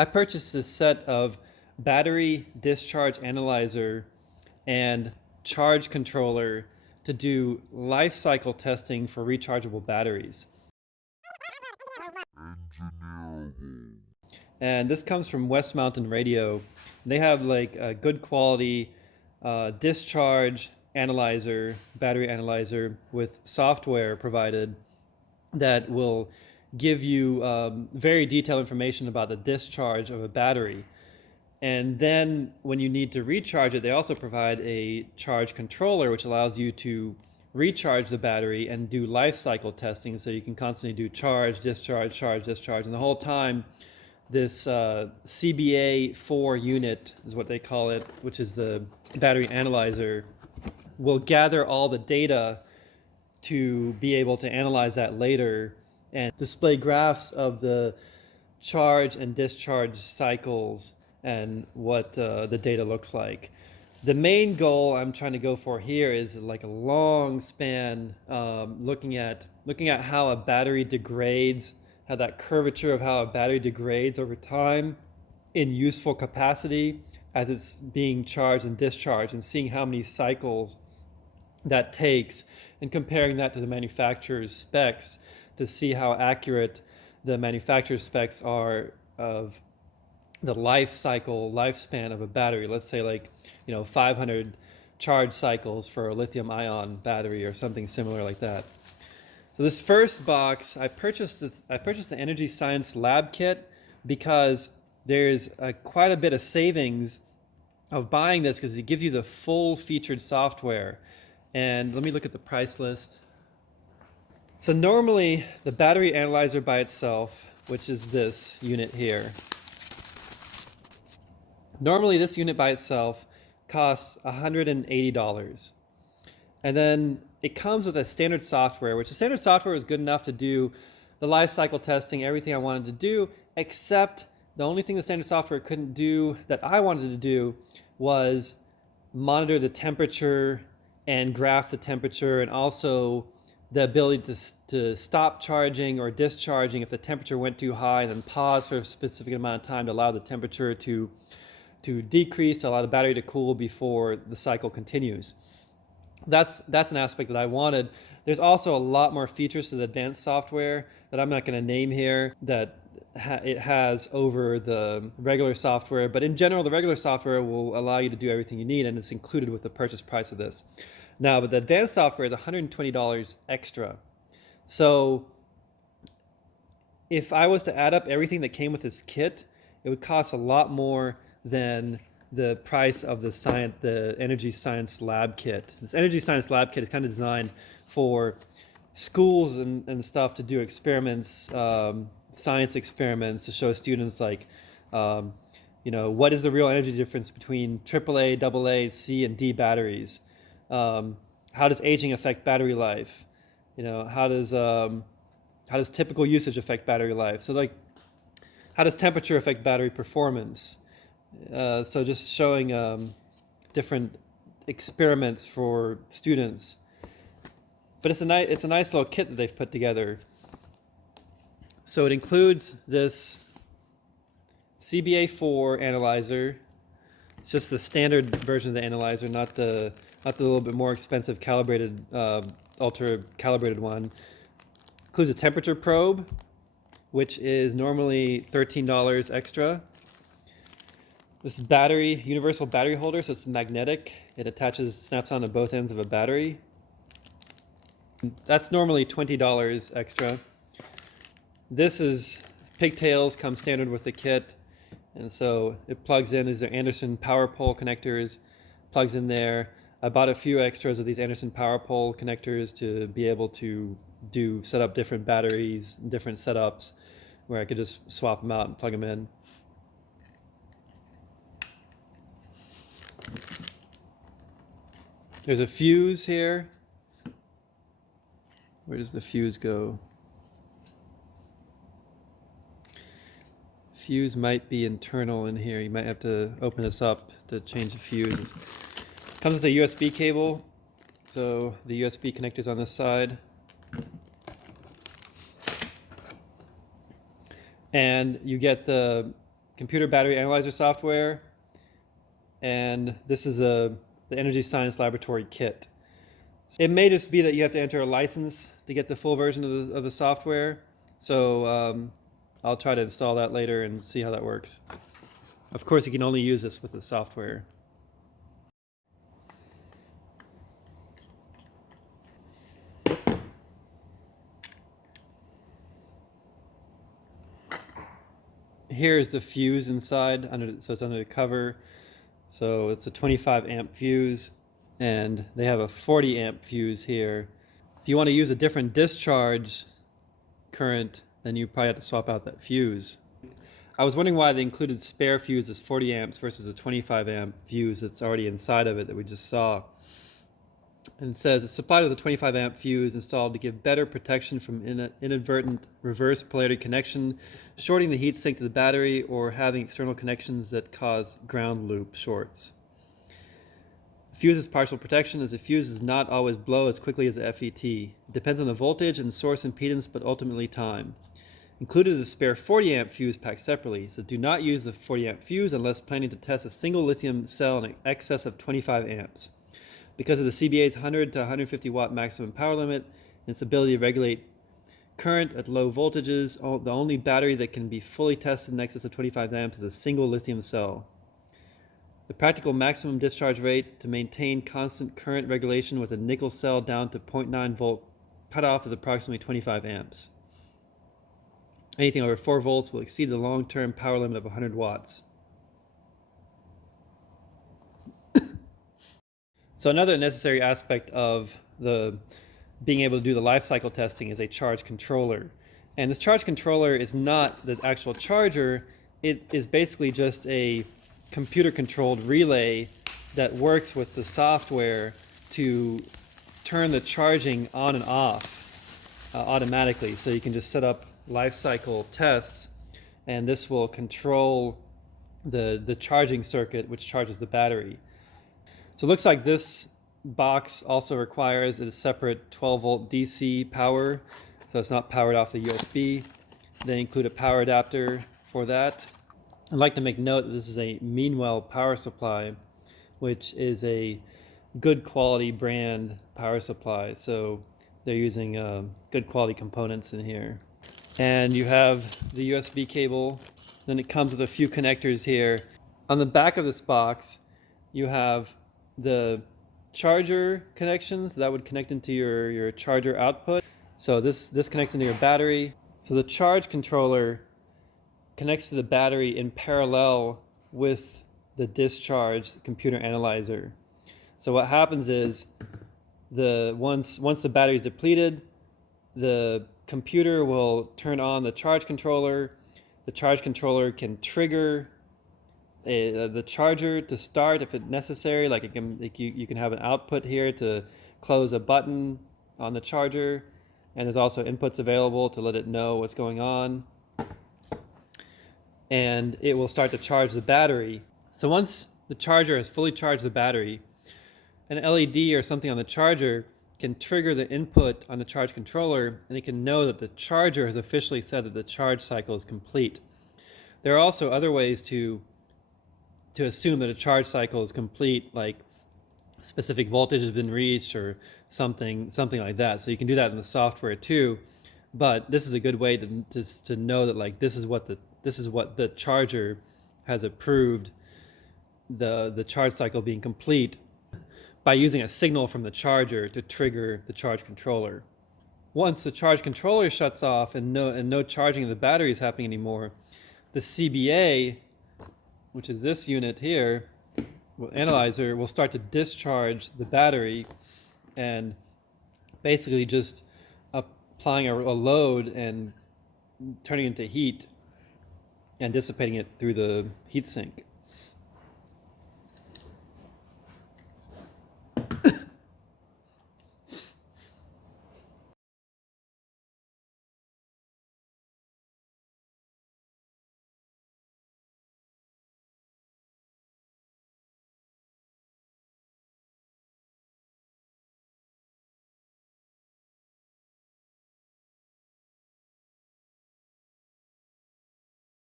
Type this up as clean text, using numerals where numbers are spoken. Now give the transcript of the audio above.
I purchased this set of battery discharge analyzer and charge controller to do life cycle testing for rechargeable batteries. And this comes from West Mountain Radio. They have like a good quality discharge analyzer, battery analyzer with software provided that will give you very detailed information about the discharge of a battery. And then when you need to recharge it, they also provide a charge controller, which allows you to recharge the battery and do life cycle testing. So you can constantly do charge, discharge, charge, discharge. And the whole time, this CBA 4 unit is what they call it, which is the battery analyzer, will gather all the data to be able to analyze that later and display graphs of the charge and discharge cycles and what the data looks like. The main goal I'm trying to go for here is like a long span, looking at how a battery degrades, how that curvature of how a battery degrades over time in useful capacity as it's being charged and discharged, and seeing how many cycles that takes, and comparing that to the manufacturer's specs to see how accurate the manufacturer's specs are of the lifespan of a battery. Let's say 500 charge cycles for a lithium ion battery or something similar like that. So this first box, I purchased the Energy Science Lab Kit because there's quite a bit of savings of buying this because it gives you the full featured software. And let me look at the price list. So normally the battery analyzer by itself, which is this unit here, normally this unit by itself costs $180. And then it comes with a standard software, which the standard software was good enough to do the life cycle testing, everything I wanted to do, except the only thing the standard software couldn't do that I wanted to do was monitor the temperature and graph the temperature, and also the ability to stop charging or discharging if the temperature went too high, and then pause for a specific amount of time to allow the temperature to decrease, to allow the battery to cool before the cycle continues. That's an aspect that I wanted. There's also a lot more features to the advanced software that I'm not going to name here that it has over the regular software. But in general, the regular software will allow you to do everything you need, and it's included with the purchase price of this. Now, but the advanced software is $120 extra. So if I was to add up everything that came with this kit, it would cost a lot more than the price of the Energy Science Lab Kit. This Energy Science Lab Kit is kind of designed for schools and stuff to do experiments, science experiments, to show students what is the real energy difference between AAA, AA, C, and D batteries. How does aging affect battery life? How does typical usage affect battery life? So how does temperature affect battery performance? So just showing different experiments for students. But it's a nice little kit that they've put together. So it includes this CBA 4 analyzer. It's just the standard version of the analyzer, not the little bit more expensive calibrated, ultra calibrated one. Includes a temperature probe, which is normally $13 extra. This universal battery holder, so it's magnetic. It snaps onto both ends of a battery. That's normally $20 extra. Pigtails come standard with the kit. And so it plugs in. These are Anderson power pole connectors. Plugs in there. I bought a few extras of these Anderson power pole connectors to be able to set up different batteries, different setups, where I could just swap them out and plug them in. There's a fuse here. Where does the fuse go? Fuse might be internal in here. You might have to open this up to change the fuse. It comes with a USB cable. So the USB connector's on this side. And you get the computer battery analyzer software, and this is the Energy Science Laboratory kit. It may just be that you have to enter a license to get the full version of the software. So I'll try to install that later and see how that works. Of course, you can only use this with the software. Here is the fuse inside, so it's under the cover. So it's a 25 amp fuse, and they have a 40 amp fuse here. If you want to use a different discharge current, then you probably have to swap out that fuse. I was wondering why they included spare fuse as 40 amps versus a 25 amp fuse that's already inside of it that we just saw. And it says it's supplied with a 25 amp fuse installed to give better protection from inadvertent reverse polarity connection, shorting the heat sink to the battery, or having external connections that cause ground loop shorts. Fuse's partial protection as a fuse does not always blow as quickly as a FET. It depends on the voltage and source impedance, but ultimately time. Included is a spare 40 amp fuse packed separately, so do not use the 40 amp fuse unless planning to test a single lithium cell in excess of 25 amps. Because of the CBA's 100 to 150 watt maximum power limit and its ability to regulate current at low voltages, the only battery that can be fully tested in excess of 25 amps is a single lithium cell. The practical maximum discharge rate to maintain constant current regulation with a nickel cell down to 0.9 volt cutoff is approximately 25 amps. Anything over 4 volts will exceed the long-term power limit of 100 watts. So another necessary aspect of being able to do the life cycle testing is a charge controller. And this charge controller is not the actual charger. It is basically just a computer-controlled relay that works with the software to turn the charging on and off automatically. So you can just set up life cycle tests, and this will control the charging circuit which charges the battery. So it looks like this box also requires a separate 12 volt DC power, so it's not powered off the USB. They include a power adapter for that. I'd like to make note that this is a Meanwell power supply, which is a good quality brand power supply. So they're using good quality components in here. And you have the USB cable. Then it comes with a few connectors here. On the back of this box, you have the charger connections that would connect into your charger output. So this connects into your battery. So the charge controller connects to the battery in parallel with the discharge computer analyzer. So what happens is once the battery is depleted, the computer will turn on the charge controller. The charge controller can trigger the charger to start if it's necessary. Like you can have an output here to close a button on the charger, and there's also inputs available to let it know what's going on, and it will start to charge the battery. So once the charger has fully charged the battery, an LED or something on the charger can trigger the input on the charge controller, and it can know that the charger has officially said that the charge cycle is complete. There are also other ways to assume that a charge cycle is complete, like specific voltage has been reached or something like that. So you can do that in the software too, but this is a good way to know that like this is what the charger has approved the charge cycle being complete by using a signal from the charger to trigger the charge controller. Once the charge controller shuts off and no charging of the battery is happening anymore, the CBA, which is this unit here, analyzer, will start to discharge the battery and basically just applying a load and turning it into heat and dissipating it through the heatsink.